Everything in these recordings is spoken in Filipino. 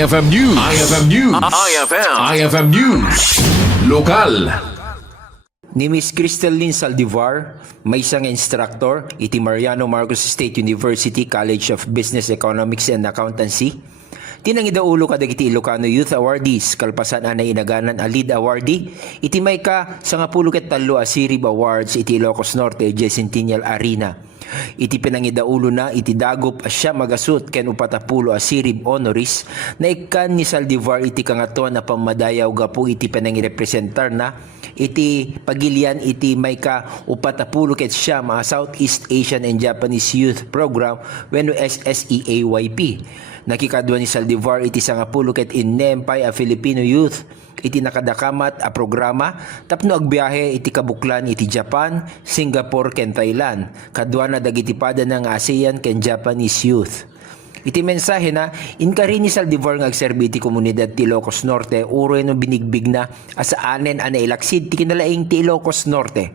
IFM News. IFM News. IFM News. Lokal. Ni Miss Crystalline Saldivar, may isang instructor, iti Mariano Marcos State University College of Business Economics and Accountancy. Tinangidaulo kadagiti Ilocano Youth Awardees, kalpasan anay inaganan a lead awardee, iti may ka sa 13 a Sirib Awards iti Ilocos Norte Centennial Arena. Iti pinangidaulo na iti dagop asya magasut ken 40 a Sirib Honoris na ikan ni Saldivar iti kangato na pamadayaw gapu iti pinangirepresentar na iti pagilian iti may ka 40 ket siya mga Southeast Asian and Japanese Youth Program wenno SSEAYP. Nakikadwa ni Saldivar iti 10 ket innempay a Filipino youth iti nakadakamat a programa tapno agbiyahe iti kabuklan iti Japan, Singapore ken Thailand. Kadwa na dagiti pada ng ASEAN ken Japanese youth. Iti mensahe na inkari ni Saldivar nga agserbi iti komunidad ti Ilocos Norte uroy no binigbig na asaanen ana ilaksid ti kinalaing ti Ilocos Norte.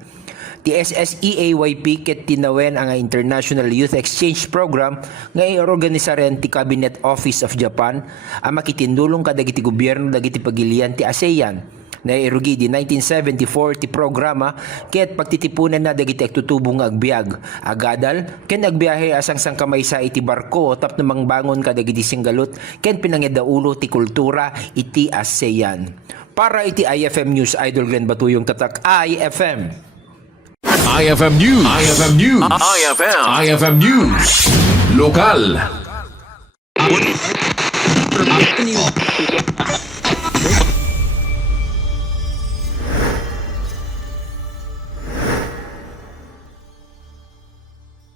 Ti SSEAYP ket tinawen ang International Youth Exchange Program nga iorganisaren ti Cabinet Office of Japan ang makitindulong kadagiti gobyerno dagiti pagilian ti ASEAN. Nairugi di 1974 ti programa ket pagtitipunan na dagiti agtutubong agbiag agadal ken agbiyahe asang sangkamaysa iti barko tapno mangbangon kadagiti singgalot ken pinangidaulo ti kultura iti ASEAN. Para iti IFM News, Idol Glenn Batuyong tatak IFM. IFM News. IFM News. IFM News. Lokal.